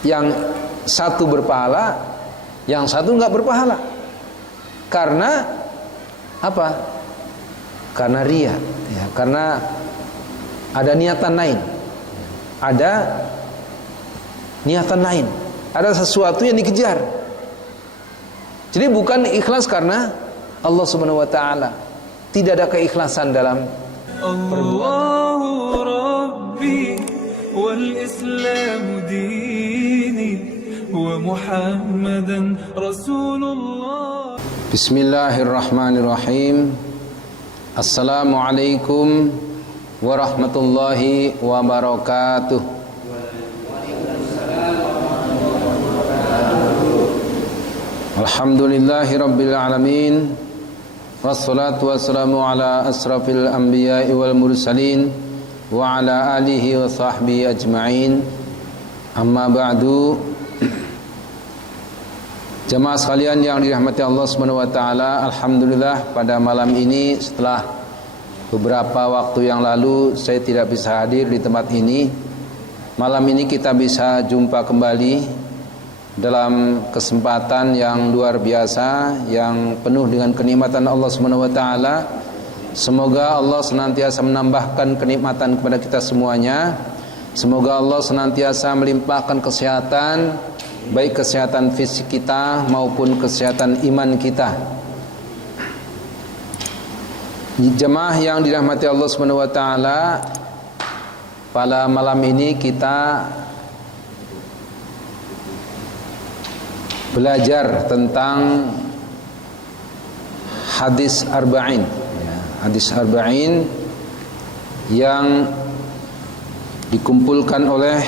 Yang satu berpahala, yang satu enggak berpahala. Karena apa? Karena riya, ya, karena ada niatan lain. Ada niatan lain. Ada sesuatu yang dikejar. Jadi bukan ikhlas karena Allah Subhanahu wa taala. Tidak ada keikhlasan dalam perbuatan. Rabbi wal Islam dini wa Muhammadan Rasulullah. Bismillahirrahmanirrahim. Assalamualaikum warahmatullahi wabarakatuh. Alhamdulillahi rabbil alamin. Wassalatu wassalamu ala asrafil anbiya'i wal mursalin wa ala alihi wa sahbihi ajma'in. Amma ba'du. Jamaah sekalian yang dirahmati Allah Subhanahu wa taala, alhamdulillah pada malam ini setelah beberapa waktu yang lalu saya tidak bisa hadir di tempat ini. Malam ini kita bisa jumpa kembali dalam kesempatan yang luar biasa, yang penuh dengan kenikmatan Allah Subhanahu wa taala. Semoga Allah senantiasa menambahkan kenikmatan kepada kita semuanya. Semoga Allah senantiasa melimpahkan kesehatan, baik kesehatan fisik kita maupun kesehatan iman kita. Jemaah yang dirahmati Allah Subhanahu wa taala, pada malam ini kita belajar tentang hadis arba'in, ya, hadis arba'in yang dikumpulkan oleh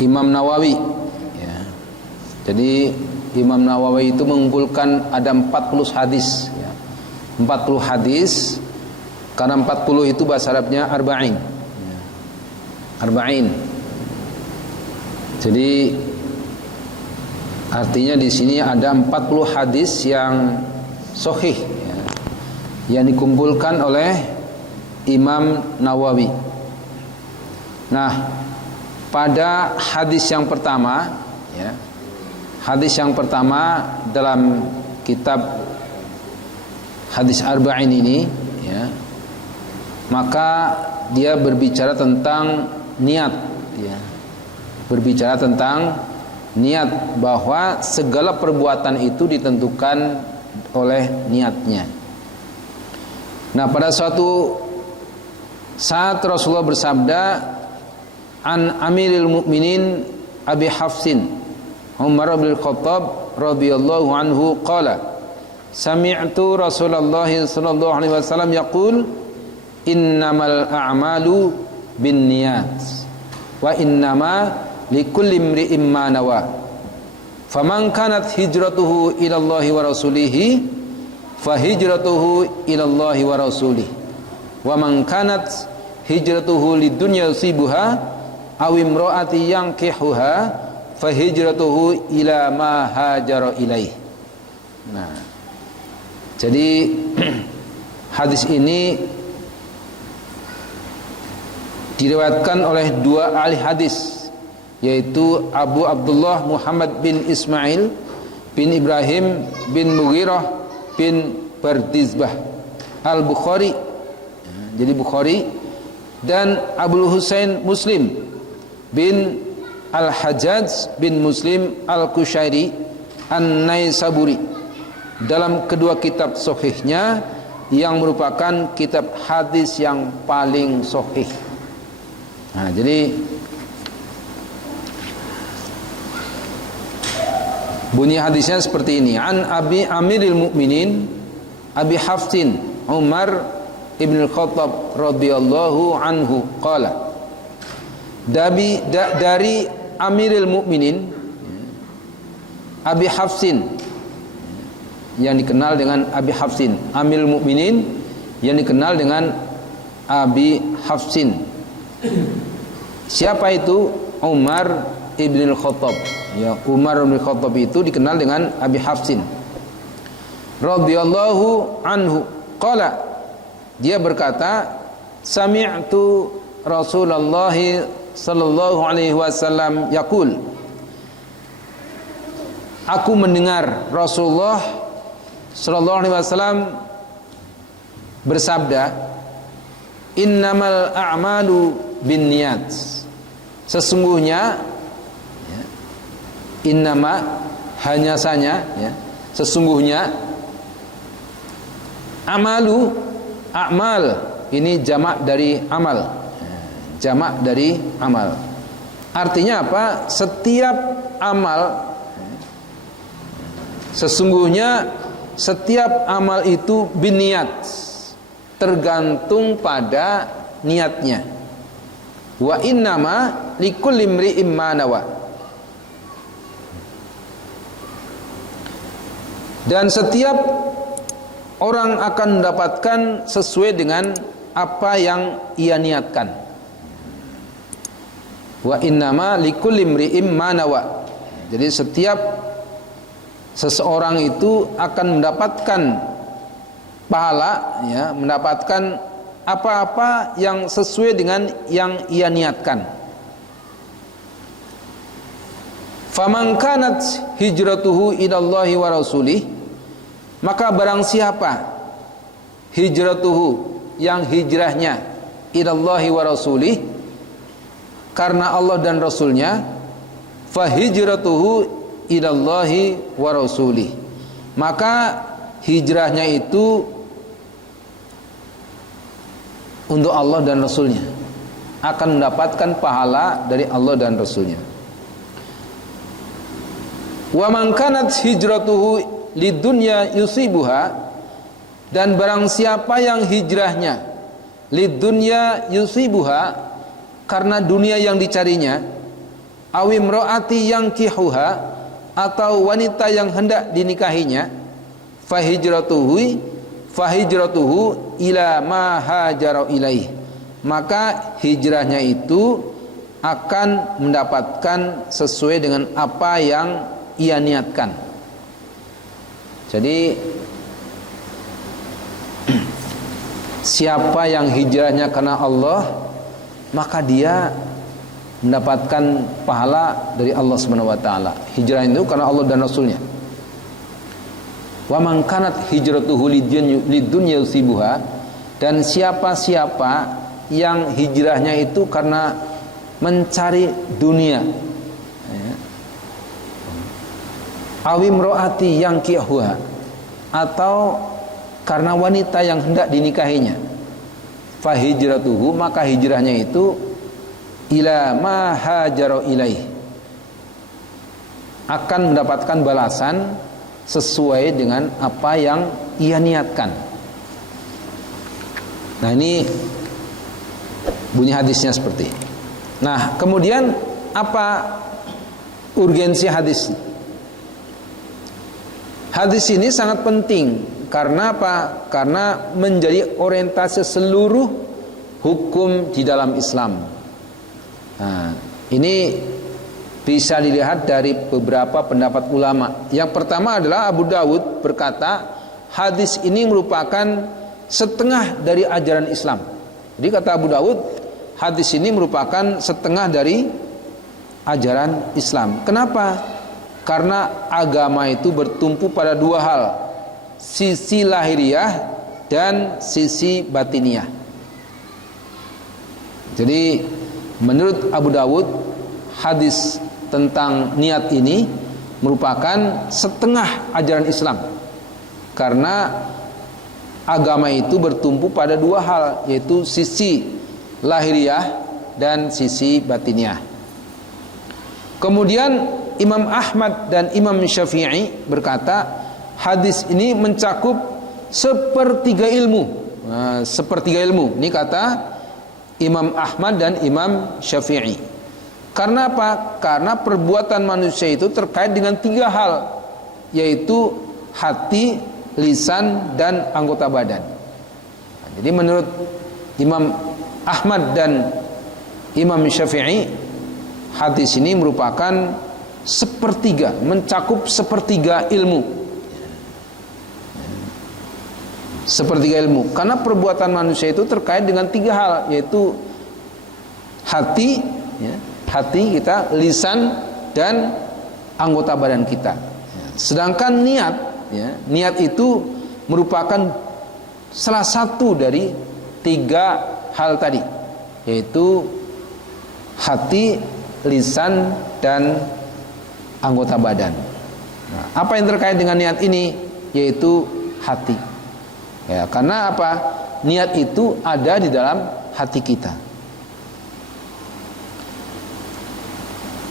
Imam Nawawi, ya. Jadi Imam Nawawi itu mengumpulkan ada 40 hadis, ya. 40 hadis, karena 40 itu bahasa Arabnya arba'in, ya. Arba'in. Jadi artinya di sini ada 40 hadis yang sahih, ya, yang dikumpulkan oleh Imam Nawawi. Nah, pada hadis yang pertama, ya, hadis yang pertama dalam kitab hadis arba'in ini, ya, maka dia berbicara tentang niat, ya. Berbicara tentang niat, bahwa segala perbuatan itu ditentukan oleh niatnya. Nah, pada suatu saat Rasulullah bersabda, an Amiril Mukminin Abi Hafsin Umar bin Khattab radhiyallahu anhu qala sami'tu Rasulullah sallallahu alaihi wasallam yaqul innamal a'malu binniyat wa innama likulli imri'in ma nawa faman kanat hijratuhu ila Allahi wa rasulihi fa hijratuhu ila Allahi wa rasulihi wa man kanat hijratuhu lidunya yusibuha aw imra'ati yankihuha fa hijratuhu ila ma hajara ilaih. Nah, jadi hadis ini diriwayatkan oleh dua ahli hadis, yaitu Abu Abdullah Muhammad bin Ismail bin Ibrahim bin Mughirah bin Bardizbah Al-Bukhari, jadi Bukhari, dan Abul Husain Muslim bin Al-Hajjaj bin Muslim Al-Kushairi An-Naisaburi, dalam kedua kitab sahihnya yang merupakan kitab hadis yang paling sahih. Nah, jadi bunyi hadisnya seperti ini. An Abi Amiril Mukminin Abi Hafsin Umar ibn Khattab radhiyallahu anhu qala, dari Amiril Mukminin Abi Hafsin, yang dikenal dengan Abi Hafsin, Amirul Mukminin yang dikenal dengan Abi Hafsin. Siapa itu? Umar ibn Khattab. Ya, Umar ibn Khattab itu dikenal dengan Abi Hafsin radhiyallahu anhu qala, dia berkata, sami'tu Rasulullah sallallahu alaihi wasallam yaqul, aku mendengar Rasulullah sallallahu alaihi wasallam bersabda, innamal a'malu binniyat. Sesungguhnya innama hanya saja sesungguhnya amalu, a'mal ini jamak dari amal. Jamak dari amal. Artinya apa? Setiap amal, sesungguhnya setiap amal itu biniat, tergantung pada niatnya. Wa innama likulli imri'in ma nawa. Dan setiap orang akan mendapatkan sesuai dengan apa yang ia niatkan. Wa innama likulli imri'in ma nawa. Jadi setiap seseorang itu akan mendapatkan pahala, ya, mendapatkan apa-apa yang sesuai dengan yang ia niatkan. Faman kanat hijratuhu ilallahi wa rasulih, maka barang siapa hijratuhu, yang hijrahnya ilallahi wa rasulih, karena Allah dan Rasulnya, fa hijratuhu ilallahi wa rasulih, maka hijrahnya itu untuk Allah dan Rasulnya, akan mendapatkan pahala dari Allah dan Rasulnya. Wa man kanat hijratuhu lidunya yusibuha, dan barang siapa yang hijrahnya lidunya yusibuha, karena dunia yang dicarinya, awimro'ati yang kihuha, atau wanita yang hendak dinikahinya, fahijratuhu ila ma hajara ilaih, maka hijrahnya itu akan mendapatkan sesuai dengan apa yang ia niatkan. Jadi siapa yang hijrahnya karena Allah, maka dia mendapatkan pahala dari Allah Subhanahu wa taala. Hijrah itu karena Allah dan Rasulnya. Wa man kanat hijratuhu lidunya yusibuha, dan siapa-siapa yang hijrahnya itu karena mencari dunia, awimro'ati yang kihuha, atau karena wanita yang hendak dinikahinya, fahijratuhu, maka hijrahnya itu ila ma hajara ilaih, akan mendapatkan balasan sesuai dengan apa yang ia niatkan. Nah, ini bunyi hadisnya seperti. Nah, kemudian apa urgensi hadis? Hadis ini sangat penting. Karena apa? Karena menjadi orientasi seluruh hukum di dalam Islam. Nah, ini bisa dilihat dari beberapa pendapat ulama. Yang pertama adalah Abu Dawud berkata, hadis ini merupakan setengah dari ajaran Islam. Jadi kata Abu Dawud, hadis ini merupakan setengah dari ajaran Islam. Kenapa? Karena agama itu bertumpu pada dua hal, sisi lahiriah dan sisi batiniah. Jadi menurut Abu Dawud, hadis tentang niat ini merupakan setengah ajaran Islam, karena agama itu bertumpu pada dua hal, yaitu sisi lahiriah dan sisi batiniah. Kemudian Imam Ahmad dan Imam Syafi'i berkata, hadis ini mencakup sepertiga ilmu. Nah, sepertiga ilmu. Ini kata Imam Ahmad dan Imam Syafi'i. Karena apa? Karena perbuatan manusia itu terkait dengan tiga hal, yaitu hati, lisan, dan anggota badan. Nah, jadi menurut Imam Ahmad dan Imam Syafi'i, hadis ini merupakan sepertiga, mencakup sepertiga ilmu. Sepertiga ilmu, karena perbuatan manusia itu terkait dengan tiga hal, yaitu hati, ya, hati kita, lisan dan anggota badan kita. Sedangkan niat, ya, niat itu merupakan salah satu dari 3 hal tadi, yaitu hati, lisan dan anggota badan. Nah, apa yang terkait dengan niat ini? Yaitu hati. Ya, karena apa? Niat itu ada di dalam hati kita.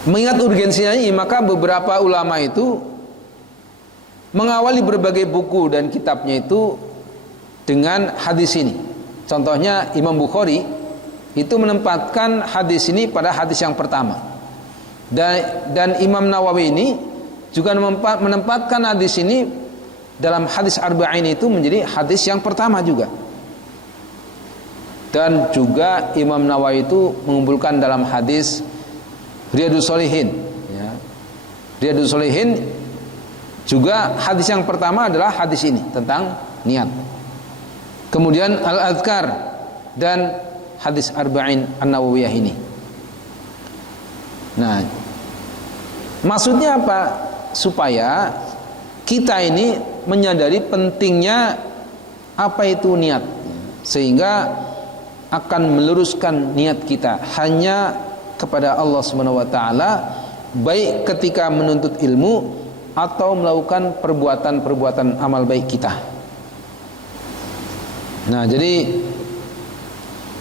Mengingat urgensinya ini, maka beberapa ulama itu mengawali berbagai buku dan kitabnya itu dengan hadis ini. Contohnya Imam Bukhari itu menempatkan hadis ini pada hadis yang pertama. Dan Imam Nawawi ini juga menempatkan hadis ini dalam hadis arba'in itu menjadi hadis yang pertama juga. Dan juga Imam Nawawi itu mengumpulkan dalam hadis Riyadhus Shalihin, ya. Riyadhus Shalihin juga hadis yang pertama adalah hadis ini tentang niat. Kemudian Al-Adhkar dan hadis Arba'in An-Nawawiyah ini. Nah, maksudnya apa? Supaya kita ini menyadari pentingnya apa itu niat, sehingga akan meluruskan niat kita hanya kepada Allah Subhanahu wa taala, baik ketika menuntut ilmu atau melakukan perbuatan-perbuatan amal baik kita. Nah, jadi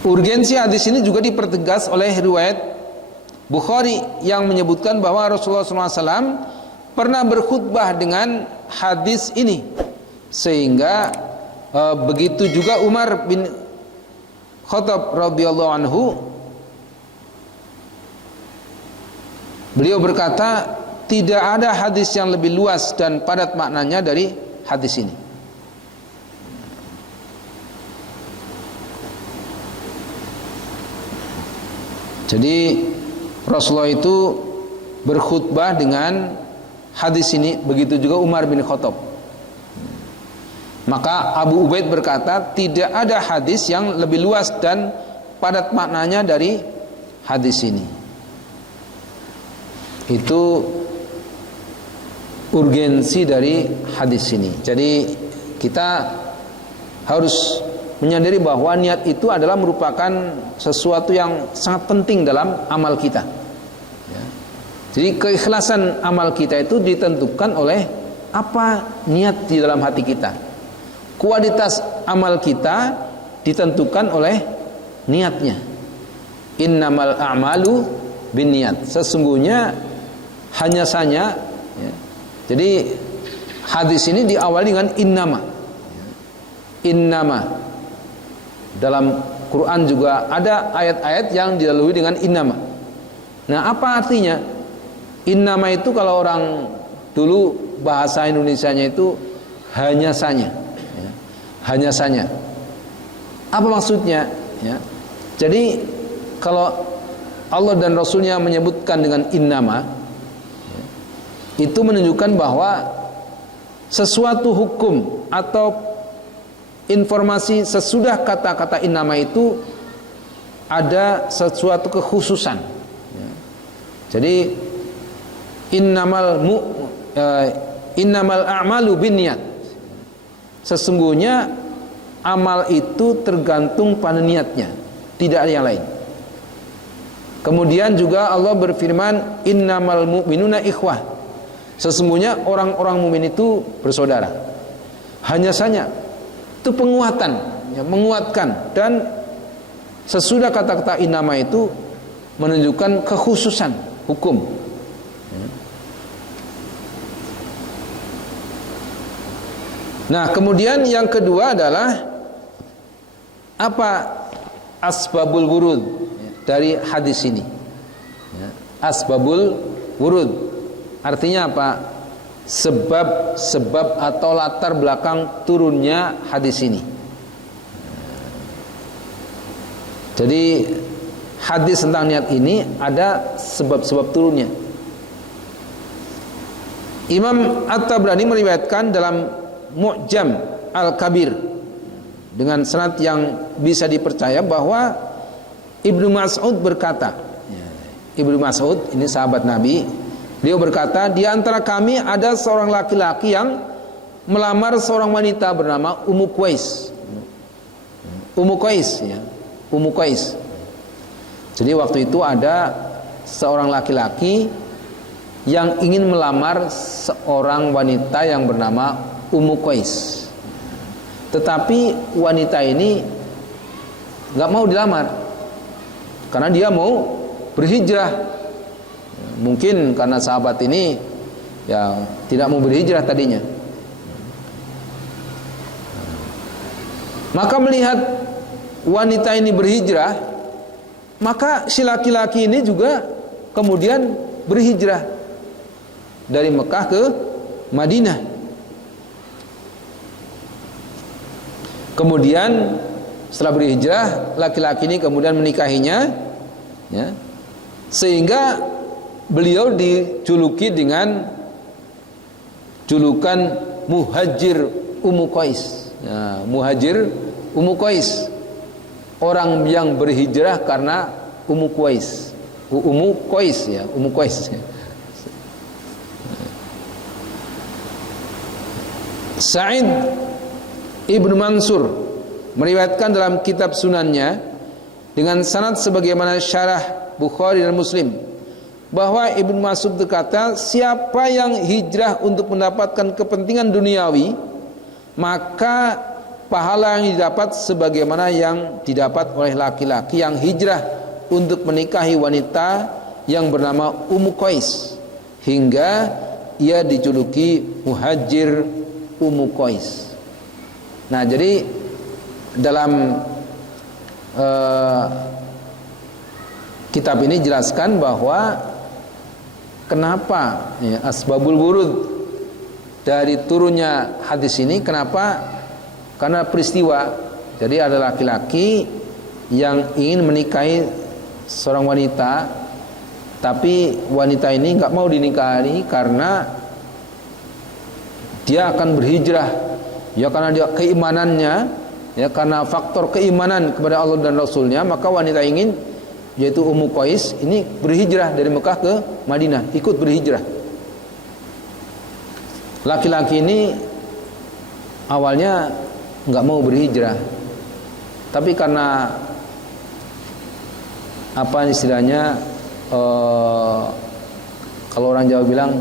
urgensi hadis ini juga dipertegas oleh riwayat Bukhari yang menyebutkan bahwa Rasulullah SAW pernah berkhutbah dengan hadis ini, sehingga begitu juga Umar bin Khattab radhiyallahu anhu, beliau berkata, tidak ada hadis yang lebih luas dan padat maknanya dari hadis ini. Jadi Rasulullah itu berkhutbah dengan hadis ini, begitu juga Umar bin Khattab. Maka Abu Ubaid berkata, tidak ada hadis yang lebih luas dan padat maknanya dari hadis ini. Itu urgensi dari hadis ini. Jadi kita harus menyadari bahwa niat itu adalah merupakan sesuatu yang sangat penting dalam amal kita. Ya. Jadi keikhlasan amal kita itu ditentukan oleh apa niat di dalam hati kita. Kualitas amal kita ditentukan oleh niatnya. Innamal a'malu binniyat. Sesungguhnya hanya saja, ya. Jadi hadis ini diawali dengan innama. Innama. Dalam Quran juga ada ayat-ayat yang dilalui dengan innama. Nah, apa artinya? Innama itu kalau orang dulu bahasa Indonesianya itu hanya saja. Ya. Hanya saja. Apa maksudnya? Ya. Jadi kalau Allah dan Rasulnya menyebutkan dengan innama, ya, itu menunjukkan bahwa sesuatu hukum atau informasi sesudah kata-kata innama itu ada sesuatu kekhususan. Ya. Jadi innamal a'malu binniyat. Sesungguhnya amal itu tergantung pada niatnya, tidak ada yang lain. Kemudian juga Allah berfirman, innamal mu'minuna ikhwah. Sesungguhnya orang-orang mukmin itu bersaudara. Hanya saja itu penguatan, ya, menguatkan, dan sesudah kata-kata innama itu menunjukkan kekhususan hukum. Nah, kemudian yang kedua adalah apa asbabul wurud dari hadis ini. Asbabul wurud artinya apa? Sebab atau latar belakang turunnya hadis ini. Jadi hadis tentang niat ini ada sebab-sebab turunnya. Imam At-Tabrani meriwayatkan dalam Mu'jam Al-Kabir dengan sanad yang bisa dipercaya bahwa Ibnu Mas'ud berkata, Ibnu Mas'ud, ini sahabat Nabi, beliau berkata, di antara kami ada seorang laki-laki yang melamar seorang wanita bernama Ummu Qais. Ummu Qais ya, Ummu Qais. Jadi waktu itu ada seorang laki-laki yang ingin melamar seorang wanita yang bernama Ummu Qais. Tetapi wanita ini nggak mau dilamar karena dia mau berhijrah. Mungkin karena sahabat ini ya tidak mau berhijrah tadinya. Maka melihat wanita ini berhijrah, maka si laki-laki ini juga kemudian berhijrah dari Mekah ke Madinah. Kemudian setelah berhijrah, laki-laki ini kemudian menikahinya, ya, sehingga beliau dijuluki dengan julukan Muhajir Ummu Qais. Ya, Muhajir Ummu Qais, orang yang berhijrah karena Ummu Qais. Ummu Qais ya, Ummu Qais. Sa'id Ibnu Mansur meriwayatkan dalam kitab sunannya dengan sanad sebagaimana syarah Bukhari dan Muslim bahwa Ibnu Mas'ud berkata, siapa yang hijrah untuk mendapatkan kepentingan duniawi, maka pahala yang didapat sebagaimana yang didapat oleh laki-laki yang hijrah untuk menikahi wanita yang bernama Ummu Qais, hingga ia dijuluki Muhajir Ummu Qais. Nah, jadi dalam kitab ini jelaskan bahwa kenapa ya, asbabul wurud dari turunnya hadis ini, kenapa? Karena peristiwa. Jadi ada laki-laki yang ingin menikahi seorang wanita, tapi wanita ini nggak mau dinikahi karena dia akan berhijrah. Ya karena dia keimanannya, ya karena faktor keimanan kepada Allah dan Rasulnya, maka wanita ingin, yaitu Ummu Qais ini berhijrah dari Mekah ke Madinah, ikut berhijrah. Laki-laki ini awalnya nggak mau berhijrah, tapi karena apa istilahnya, kalau orang Jawa bilang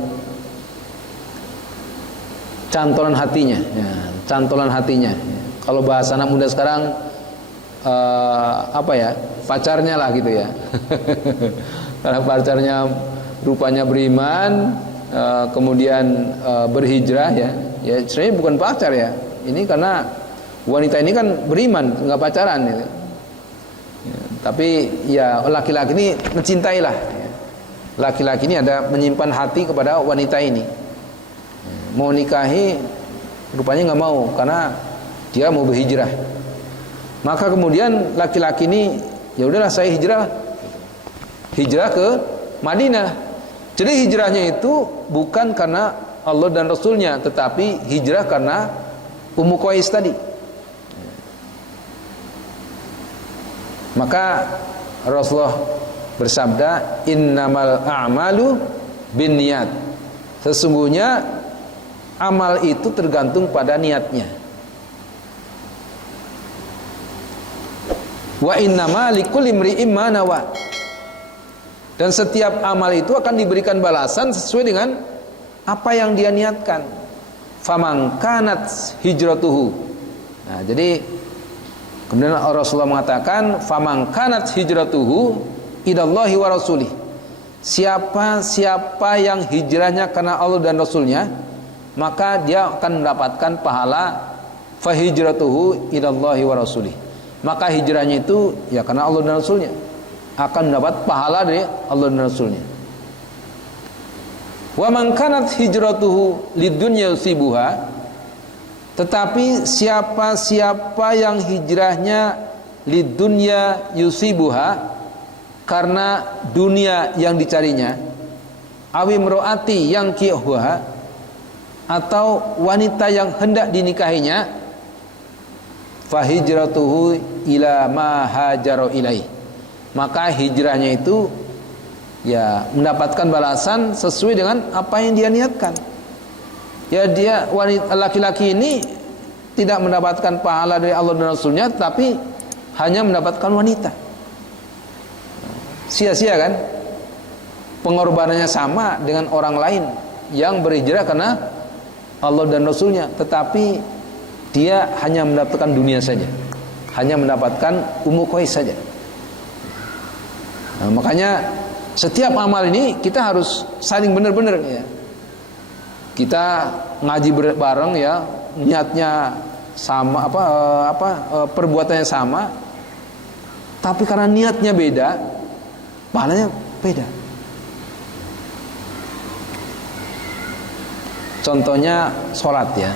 cantolan hatinya, ya, cantolan hatinya. Kalau bahasa anak muda sekarang apa ya, pacarnya lah gitu ya. Karena pacarnya rupanya beriman, kemudian berhijrah ya. Ya sebenarnya bukan pacar ya. Ini karena wanita ini kan beriman, nggak pacaran gitu. Ya, tapi ya laki-laki ini mencintai lah. Ya. Laki-laki ini ada menyimpan hati kepada wanita ini. Mau nikahi rupanya nggak mau karena dia mau berhijrah. Maka kemudian laki-laki ini, ya udahlah saya hijrah ke Madinah. Jadi hijrahnya itu bukan karena Allah dan Rasulnya, tetapi hijrah karena Ummu Qais tadi. Maka Rasulullah bersabda, innamal a'malu binniyat. Sesungguhnya amal itu tergantung pada niatnya. Wa innama likulli imri'in ma nawa. Dan setiap amal itu akan diberikan balasan sesuai dengan apa yang dia niatkan. Faman kanat hijratuhu. Nah, jadi kemudian Rasulullah mengatakan faman kanat hijratuhu ilallahi wa rasulih. Siapa yang hijrahnya karena Allah dan Rasulnya, maka dia akan mendapatkan pahala fahijratuhu ilallahi wa rasulih. Maka hijrahnya itu ya karena Allah dan Rasulnya, akan mendapat pahala dari Allah dan Rasulnya. Wa man kanat hijratuhu lidunya yusibuha. Tetapi siapa yang hijrahnya lidunya yusibuha, karena dunia yang dicarinya, awi mroati yang kihuha, atau wanita yang hendak dinikahinya, fahijratuhu ila ma hajaro ilaih. Maka hijrahnya itu ya mendapatkan balasan sesuai dengan apa yang dia niatkan. Ya dia wanita laki-laki ini tidak mendapatkan pahala dari Allah dan Rasulnya, tapi hanya mendapatkan wanita. Sia-sia kan? Pengorbanannya sama dengan orang lain yang berhijrah karena Allah dan Rasulnya, tetapi dia hanya mendapatkan dunia saja, hanya mendapatkan Ummu Qais saja. Nah, makanya setiap amal ini kita harus saling benar-benar ya. Kita ngaji bareng ya, niatnya sama, perbuatannya sama, tapi karena niatnya beda, pahalanya beda. Contohnya sholat ya.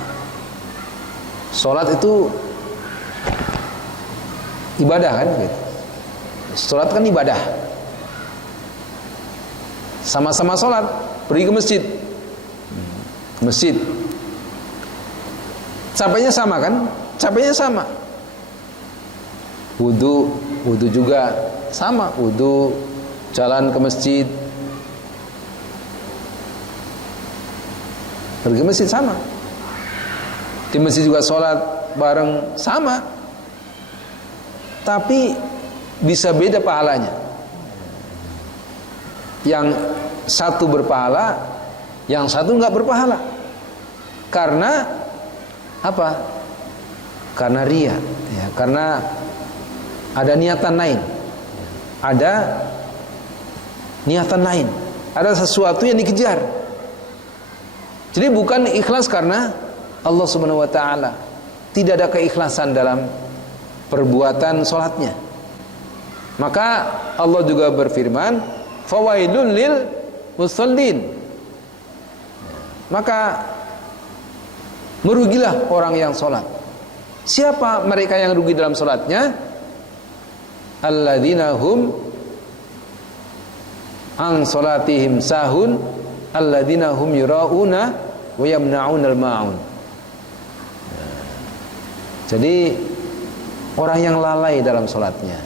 Sholat itu ibadah kan gitu. Sholat kan ibadah. Sama-sama sholat, pergi ke masjid. Masjid. Capeknya sama kan? Capeknya sama. Wudu juga sama. Wudu, jalan ke masjid, pergi ke masjid sama. Di masjid juga sholat bareng sama. Tapi bisa beda pahalanya. Yang satu berpahala, yang satu enggak berpahala. Karena apa? Karena riya ya, karena ada niatan lain. Ada niatan lain. Ada sesuatu yang dikejar. Jadi bukan ikhlas karena Allah Subhanahu wa taala. Tidak ada keikhlasan dalam perbuatan sholatnya. Maka Allah juga berfirman, fawailul lil musallin. Maka merugilah orang yang sholat. Siapa mereka yang rugi dalam sholatnya? Alladzina hum an sholatihim sahun, alladzina hum yura'una wa yamna'unal ma'un. Jadi orang yang lalai dalam sholatnya,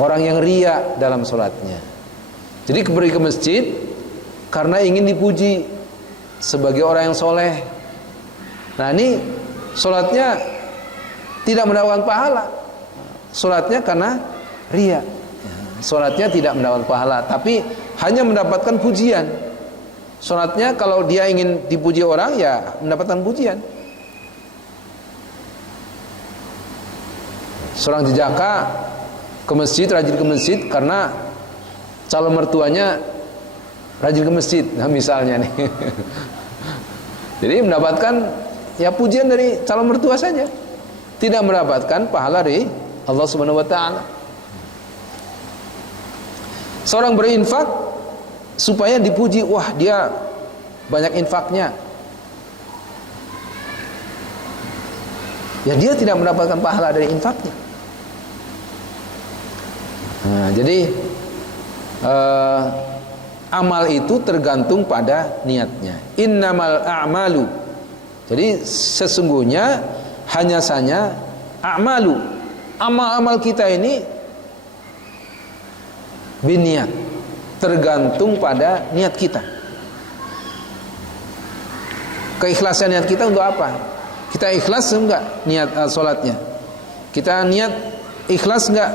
orang yang riya dalam sholatnya. Jadi pergi ke masjid karena ingin dipuji sebagai orang yang soleh. Nah ini sholatnya tidak mendapatkan pahala. Sholatnya karena riya. Sholatnya tidak mendapatkan pahala, tapi hanya mendapatkan pujian. Sholatnya kalau dia ingin dipuji orang, ya mendapatkan pujian. Seorang jejaka ke masjid, rajin ke masjid karena calon mertuanya rajin ke masjid, nah misalnya nih. Jadi mendapatkan ya pujian dari calon mertua saja, tidak mendapatkan pahala dari Allah Subhanahu wa taala. Seorang berinfak supaya dipuji, wah dia banyak infaknya. Ya dia tidak mendapatkan pahala dari infaknya. Nah, jadi amal itu tergantung pada niatnya. Innamal a'malu. Jadi sesungguhnya hanya saja a'malu, amal-amal kita ini biniat, tergantung pada niat kita. Keikhlasan niat kita untuk apa? Kita ikhlas enggak niat sholatnya? Kita niat ikhlas enggak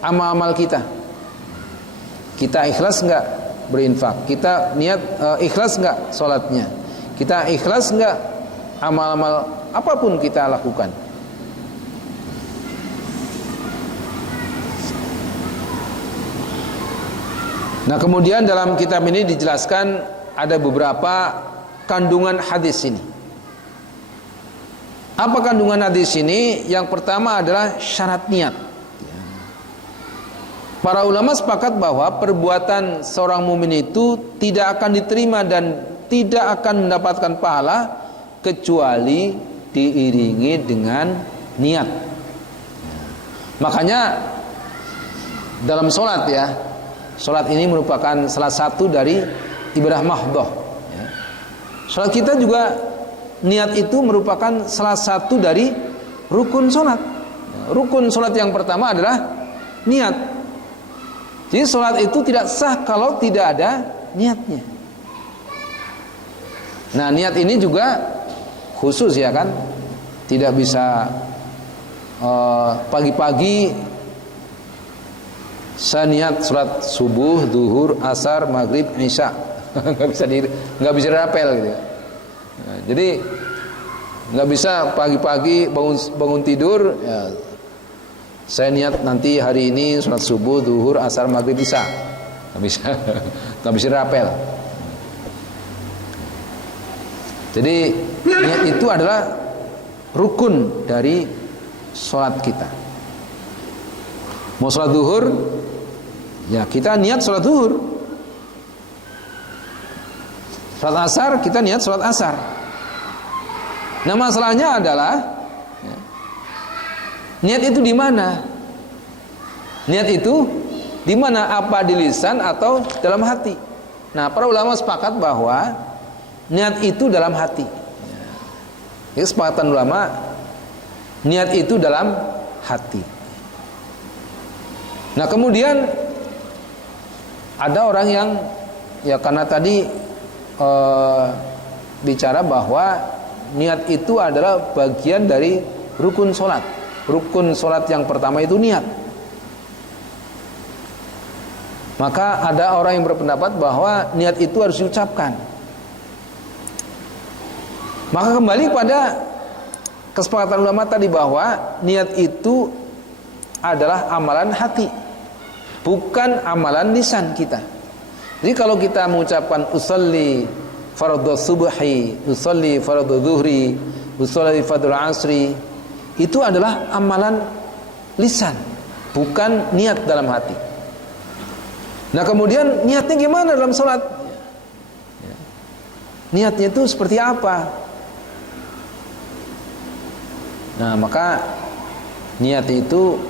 amal-amal kita? Kita ikhlas enggak berinfak? Kita niat ikhlas enggak sholatnya? Kita ikhlas enggak amal-amal apapun kita lakukan? Nah kemudian dalam kitab ini dijelaskan ada beberapa kandungan hadis ini. Apa kandungan hadis ini? Yang pertama adalah syarat niat. Para ulama sepakat bahwa perbuatan seorang mukmin itu tidak akan diterima dan tidak akan mendapatkan pahala kecuali diiringi dengan niat. Makanya dalam sholat ya, sholat ini merupakan salah satu dari ibadah mahdhah. Sholat kita juga niat itu merupakan salah satu dari rukun sholat. Rukun sholat yang pertama adalah niat. Jadi sholat itu tidak sah kalau tidak ada niatnya. Nah, niat ini juga khusus ya kan, tidak bisa pagi-pagi saya niat sholat subuh, duhur, asar, maghrib, isya. nggak bisa dirapel gitu. Nah, jadi nggak bisa pagi-pagi bangun tidur ya, saya niat nanti hari ini sholat subuh, duhur, asar, maghrib, isya. Nggak bisa, nggak bisa dirapel. Jadi niat itu adalah rukun dari sholat kita. Mau sholat duhur, ya kita niat sholat duhur. Sholat asar, kita niat sholat asar. Nah, masalahnya adalah ya, niat itu di mana? Niat itu di mana? Apa di lisan atau dalam hati? Nah, para ulama sepakat bahwa niat itu dalam hati. Ini kesepakatan ulama, niat itu dalam hati. Nah, kemudian ada orang yang ya karena tadi bicara bahwa niat itu adalah bagian dari rukun sholat. Rukun sholat yang pertama itu niat. Maka ada orang yang berpendapat bahwa niat itu harus diucapkan. Maka kembali pada kesepakatan ulama tadi bahwa niat itu adalah amalan hati, bukan amalan lisan kita. Jadi kalau kita mengucapkan usolli fardhu subhi, usolli fardhu zuhri, usolli fardhu asri, itu adalah amalan lisan, bukan niat dalam hati. Nah, kemudian niatnya gimana dalam sholat? Niatnya itu seperti apa? Nah, maka niat itu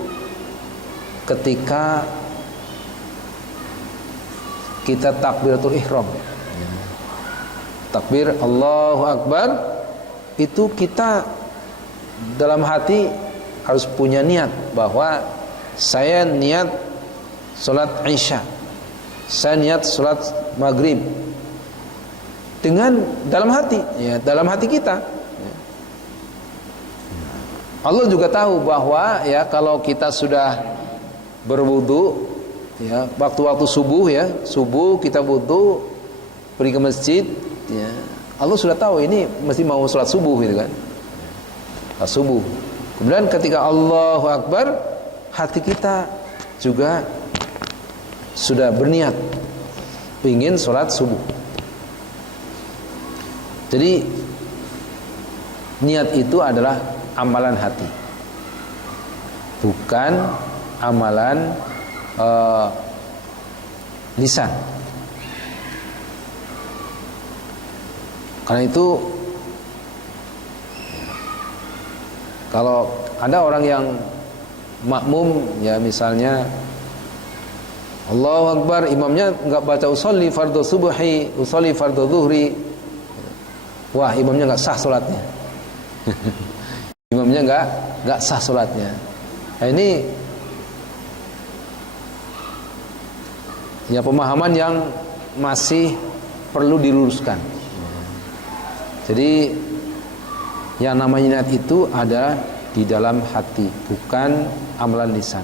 ketika kita takbiratul ihram, takbir Allahu Akbar, itu kita dalam hati harus punya niat bahwa saya niat sholat isya, saya niat sholat maghrib, dengan dalam hati, ya dalam hati kita. Allah juga tahu bahwa ya kalau kita sudah berwudu, ya waktu-waktu subuh, ya subuh kita wudu pergi ke masjid, ya Allah sudah tahu ini mesti mau sholat subuh gitu kan, sholat subuh. Kemudian ketika Allahu Akbar, hati kita juga sudah berniat ingin sholat subuh. Jadi niat itu adalah amalan hati, bukan amalan lisan. Karena itu kalau ada orang yang makmum, ya misalnya Allahu Akbar, imamnya enggak baca usolli fardhu subhi, usolli fardhu zuhri, wah imamnya enggak sah salatnya. Imamnya enggak sah salatnya. Nah, ini ya pemahaman yang masih perlu diluruskan. Jadi yang namanya niat itu ada di dalam hati, bukan amalan lisan.